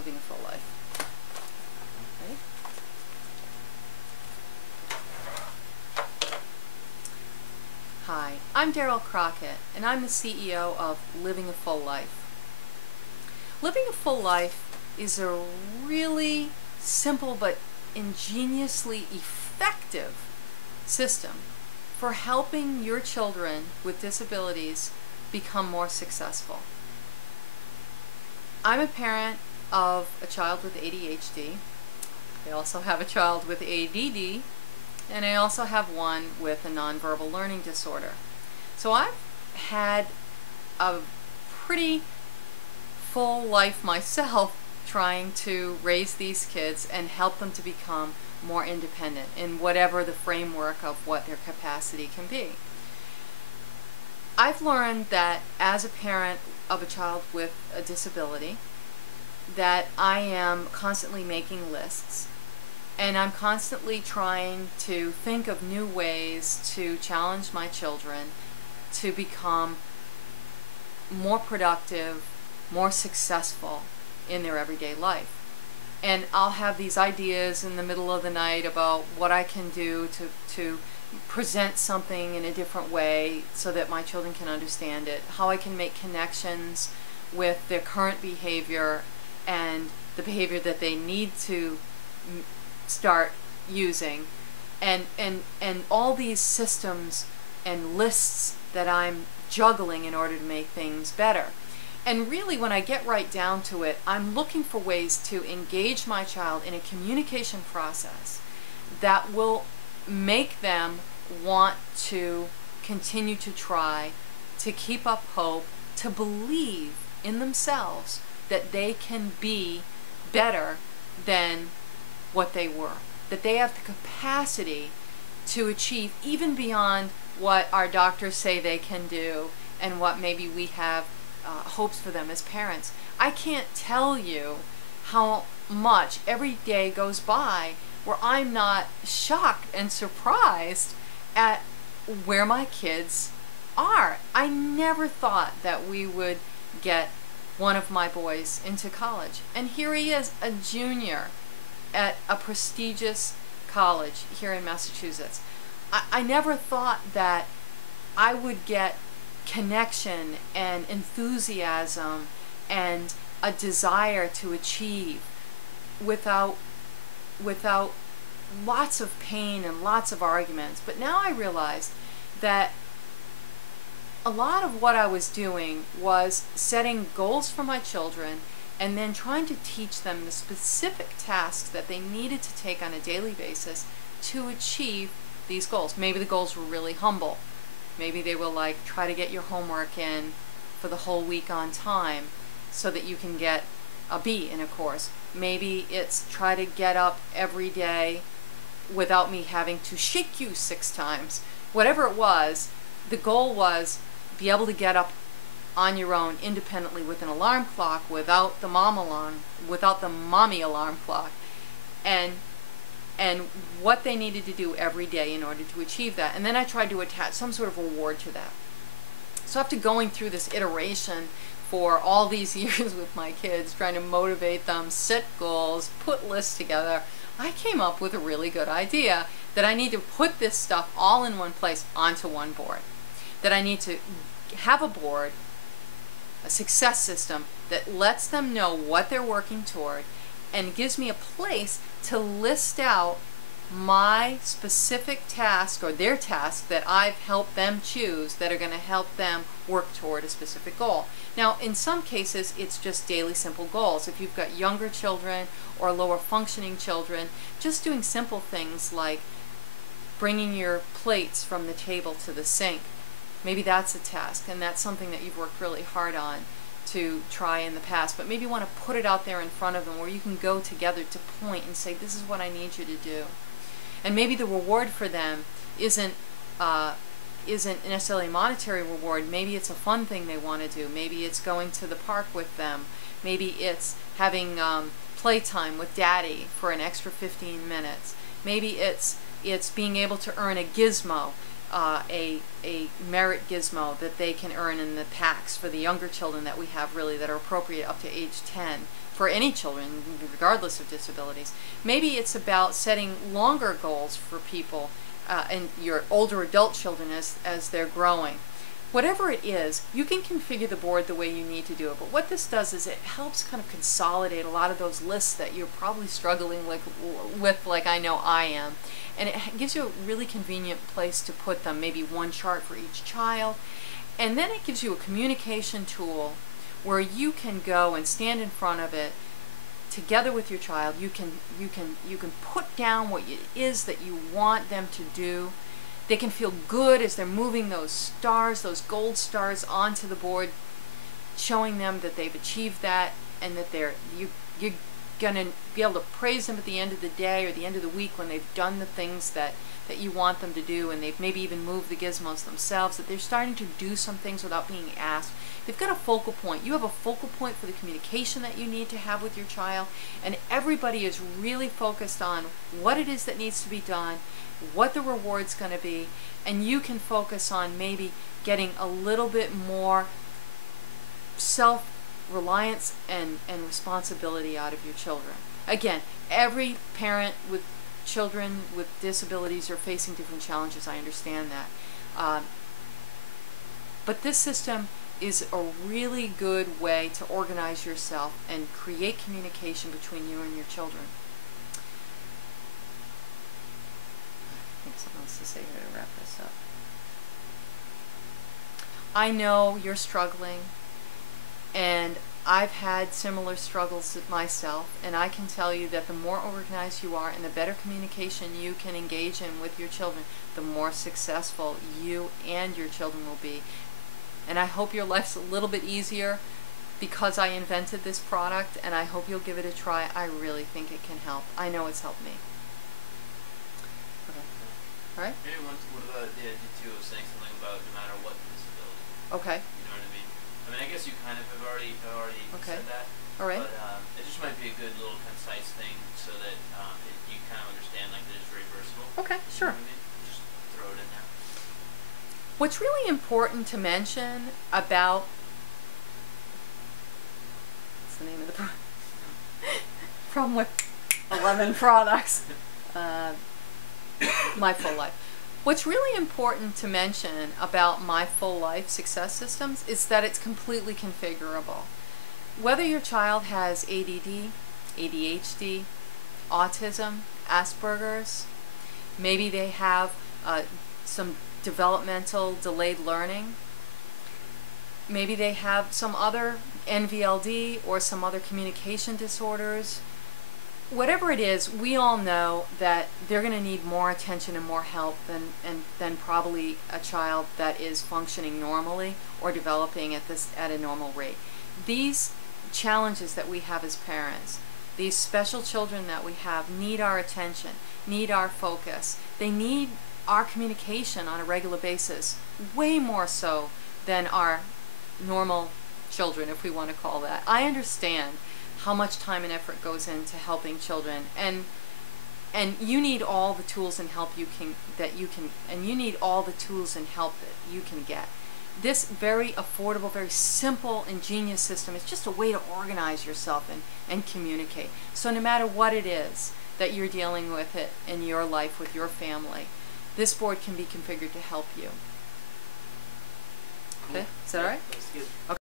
living a full life. Okay. Hi, I'm Daryl Crockett, and I'm the CEO of Living a Full Life. Living a full life is a really simple but ingeniously effective system for helping your children with disabilities become more successful. I'm a parent of a child with ADHD. I also have a child with ADD, and I also have one with a nonverbal learning disorder. So I've had a pretty full life myself trying to raise these kids and help them to become more independent in whatever the framework of what their capacity can be. I've learned that as a parent of a child with a disability, that I am constantly making lists, and I'm constantly trying to think of new ways to challenge my children to become more productive, more successful in their everyday life. And I'll have these ideas in the middle of the night about what I can do to present something in a different way so that my children can understand it, how I can make connections with their current behavior and the behavior that they need to start using, and all these systems and lists that I'm juggling in order to make things better. And really, when I get right down to it, I'm looking for ways to engage my child in a communication process that will make them want to continue to try, to keep up hope, to believe in themselves that they can be better than what they were, that they have the capacity to achieve even beyond what our doctors say they can do and what maybe we have hopes for them as parents. I can't tell you how much every day goes by where I'm not shocked and surprised at where my kids are. I never thought that we would get one of my boys into college, and here he is, a junior at a prestigious college here in Massachusetts. I never thought that I would get connection and enthusiasm and a desire to achieve without lots of pain and lots of arguments. But now I realized that a lot of what I was doing was setting goals for my children and then trying to teach them the specific tasks that they needed to take on a daily basis to achieve these goals. Maybe the goals were really humble. Maybe they were like, try to get your homework in for the whole week on time so that you can get a B in a course. Maybe it's try to get up every day without me having to shake you 6 times. Whatever it was, the goal was be able to get up on your own independently with an alarm clock, without the mommy alarm clock, and what they needed to do every day in order to achieve that. And then I tried to attach some sort of reward to that. So after going through this iteration for all these years with my kids, trying to motivate them, set goals, put lists together, I came up with a really good idea that I need to put this stuff all in one place onto one board. That I need to have a board, a success system that lets them know what they're working toward and gives me a place to list out my specific task or their task that I've helped them choose that are going to help them work toward a specific goal. Now, in some cases, it's just daily simple goals. If you've got younger children or lower functioning children, just doing simple things like bringing your plates from the table to the sink. Maybe that's a task, and that's something that you've worked really hard on to try in the past, but maybe you want to put it out there in front of them where you can go together to point and say, this is what I need you to do. And maybe the reward for them isn't necessarily a monetary reward. Maybe it's a fun thing they want to do. Maybe it's going to the park with them. Maybe it's having playtime with daddy for an extra 15 minutes. Maybe it's being able to earn a gizmo, a merit gizmo that they can earn in the packs for the younger children that we have, really, that are appropriate up to age 10 for any children, regardless of disabilities. Maybe it's about setting longer goals for people and your older adult children as they're growing. Whatever it is, you can configure the board the way you need to do it. But what this does is it helps kind of consolidate a lot of those lists that you're probably struggling with, like I know I am. And it gives you a really convenient place to put them, maybe one chart for each child. And then it gives you a communication tool where you can go and stand in front of it together with your child. You can put down what it is that you want them to do. They can feel good as they're moving those stars, those gold stars, onto the board, showing them that they've achieved that, and that you're gonna be able to praise them at the end of the day or the end of the week when they've done the things that you want them to do, and they've maybe even moved the gizmos themselves, that they're starting to do some things without being asked. They've got a focal point. You have a focal point for the communication that you need to have with your child, and everybody is really focused on what it is that needs to be done, what the reward's going to be, and you can focus on maybe getting a little bit more self-reliance and responsibility out of your children. Again, every parent with children with disabilities are facing different challenges. I understand that. But this system is a really good way to organize yourself and create communication between you and your children. I think something else to say here to wrap this up. I know you're struggling, and I've had similar struggles myself, and I can tell you that the more organized you are and the better communication you can engage in with your children, the more successful you and your children will be. And I hope your life's a little bit easier because I invented this product, and I hope you'll give it a try. I really think it can help. I know it's helped me. Okay. All right? Maybe what about the idea too of saying something about no matter what the disability? Okay. You know what I mean? I mean, I guess you kind of have already Okay. said that. All right. But it just might be a good little concise thing so that you kind of understand like that it's reversible. Okay, sure. You know what I mean? Just throw it in there. What's really important to mention about, what's the name of the product? From with 11 products, My Full Life. What's really important to mention about My Full Life Success Systems is that it's completely configurable. Whether your child has ADD, ADHD, autism, Asperger's, maybe they have some developmental delayed learning, maybe they have some other NVLD or some other communication disorders. Whatever it is, we all know that they're going to need more attention and more help than probably a child that is functioning normally or developing at a normal rate. These challenges that we have as parents, these special children that we have, need our attention, need our focus. They need our communication on a regular basis, way more so than our normal children, if we want to call that. I understand how much time and effort goes into helping children, and you need all the tools and help you need all the tools and help that you can get. This very affordable, very simple, ingenious system is just a way to organize yourself and communicate. So no matter what it is that you're dealing with it in your life with your family, this board can be configured to help you. Cool. Okay, is that all right? That's good. Okay.